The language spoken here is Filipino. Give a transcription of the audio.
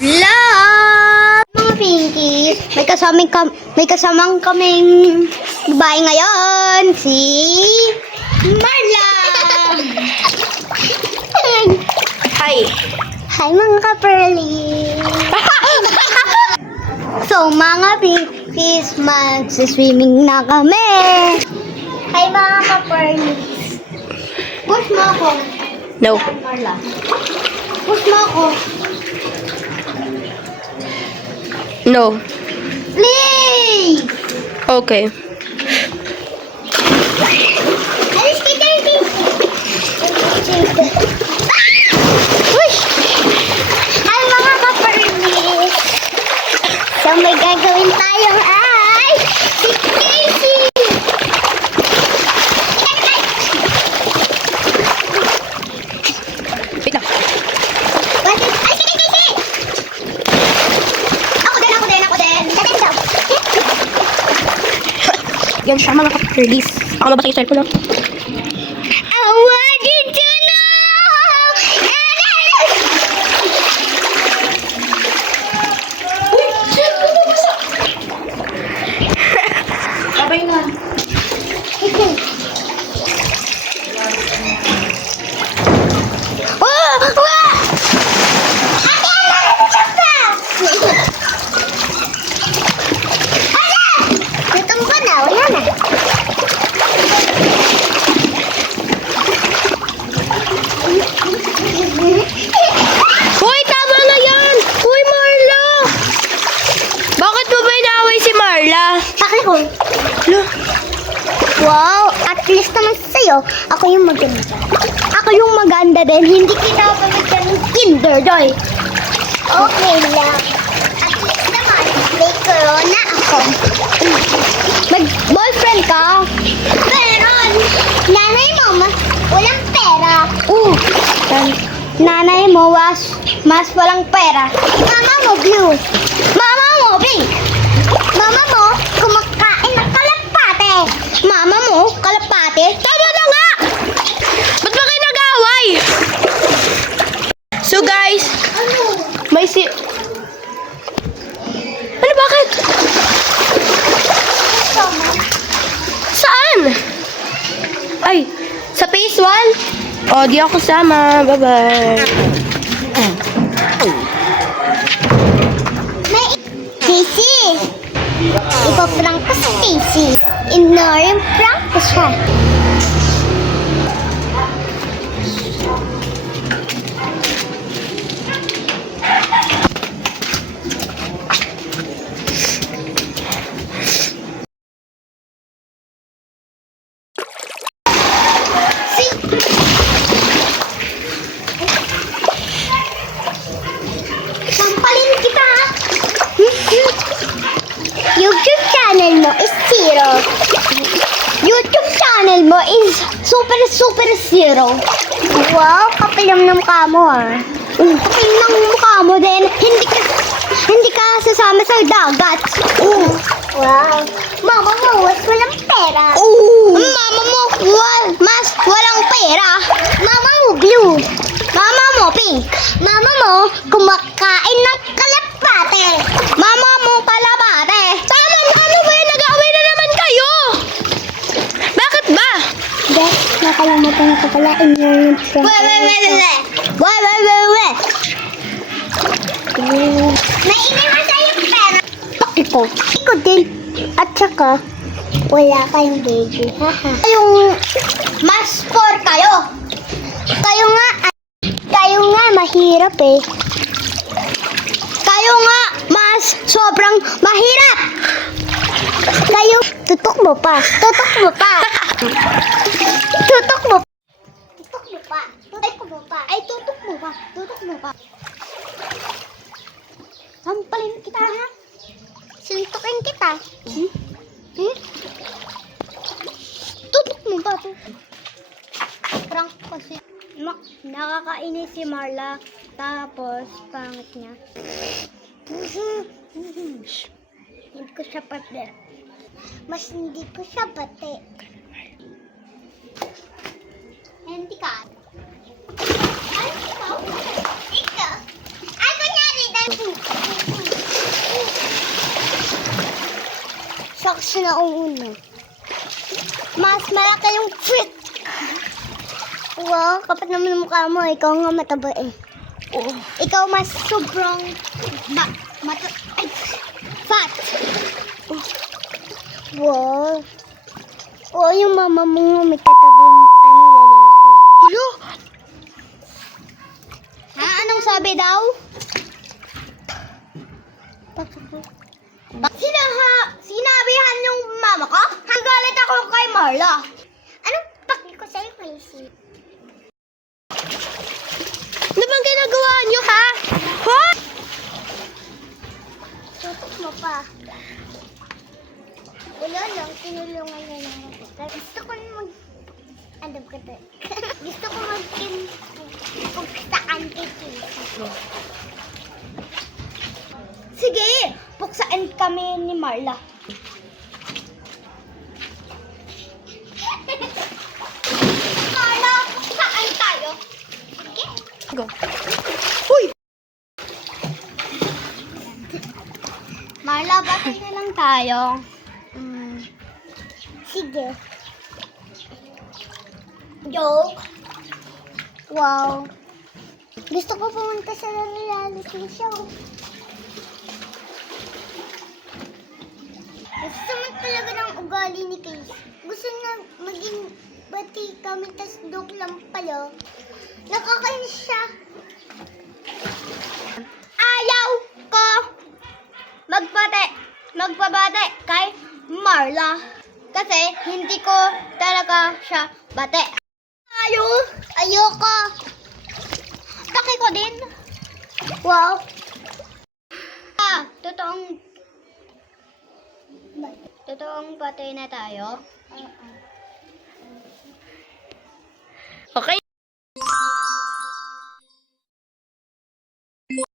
Love! Mga Pinkies, may kasamang kaming babae ngayon, si Marla! Hi! Hi mga ka-pearly! So mga Pinkies, magsiswimming na kami! Hi mga ka-pearly! Push mo ako. No. Marla. Push mo ako. No. Please! Okay. Alis ka dyan, Uy! Ay, mga ka-permis! So, may gagawin tayong ay si Casey! Wait lang. What is... Alis ka dyan, Casey! Ako din! Satin daw! Yan siya mga kapatid. Ako mabasa yung cellphone lang. I want you to know! Sabay na. Oh! Wah! Ate, ano ba? Wala! Gutom ko na, wala na. Hoy, tama na yan! Hoy, Marla! Bakit mo ba inaaway si Marla? Bakit ko? Hala. Wow, at least naman sa'yo, ako yung maganda. Ako yung maganda din, hindi kita pamagyan ng Kinder Joy. Okay lang. At least naman, may corona ako. Mag-boyfriend ka? Meron. Nanay mo, walang pera. Nanay mo, mas walang pera. Mama mo, blue. Mama mo, pink. Mama mo, kumakain ng kalapate. Mama mo, kalapate? Tama na nga! Ba't ba kayo nag-aaway? So guys, Ano? may Ano, bakit? Saan? Ay, sa phase 1? O, di ako sama. Bye-bye. May Casey! Ipaprank ko si Casey. Ignoring prank ko siya. Sampalin kita! YouTube channel mo is zero. YouTube channel mo is super zero. Wow, kapilam ng mukha mo Kapilam ng mukha mo din. Hindi ka sasama sa dagat. Wow. Mama mo, walang pera. Mama mo, mas walang pera. Mama mo, blue. Mama mo, pink. Mama mo, kumakain ng kalapate. Mama mo, kalapate. Tama na! Ano ba yan? Nag-aaway na naman kayo! Bakit ba? Dek, nakalimutan ko pala ignoring prank. Wait. Nainiwan sa'yo pera. Ito. Ikaw din. At saka, wala kayong baby. Kayong mas poor kayo. Kayo nga mahirap eh. Kayo nga mas sobrang mahirap. Kayo, tutok mo pa. Tutok mo pa. Sampalin kita ha. Sintukin kita. Tutok mo ba to? Prank kasi. Nakakainis si Marla. Tapos, pangit niya. Hindi ko siya pati. Mas hindi ko siya pati. Hindi ka. Ay, ikaw? siya nauuna. Mas malaki yung treat. Wow, kapag naman ang mukha mo, ikaw nga mataba eh. Oh. Ikaw mas sobrang ay, fat. Wow. Oo, yung mama mo nga may katabing lalaki. Ulo! Ha? Anong sabi daw? Sinabihan yung mama ko? Hanggalit ako kay Marla. Anong paki ko sa'yo, Macy? Ano bang ginagawa niyo, ha? Ha? Tutok mo pa. Wala lang, tinulungan niya lang ako. Gusto ko ano ba ito? Gusto ko pugsaan kay Casey. Sige, puksaan kami ni Marla. Marla, puksaan tayo. Sige. Go. Uy! Marla, bakit na lang tayo? Sige. Joke. Wow. Gusto ko pumunta sa reality show. Gusto mo talaga ng ugali ni Casey. Gusto niya maging bati kami, tas dok lang pala. Nakakainis siya. Ayaw ko magbabate kay Marla. Kasi hindi ko talaga siya bate. Ayoko. Paki ko din. Wow. Totoong bate na tayo. Okay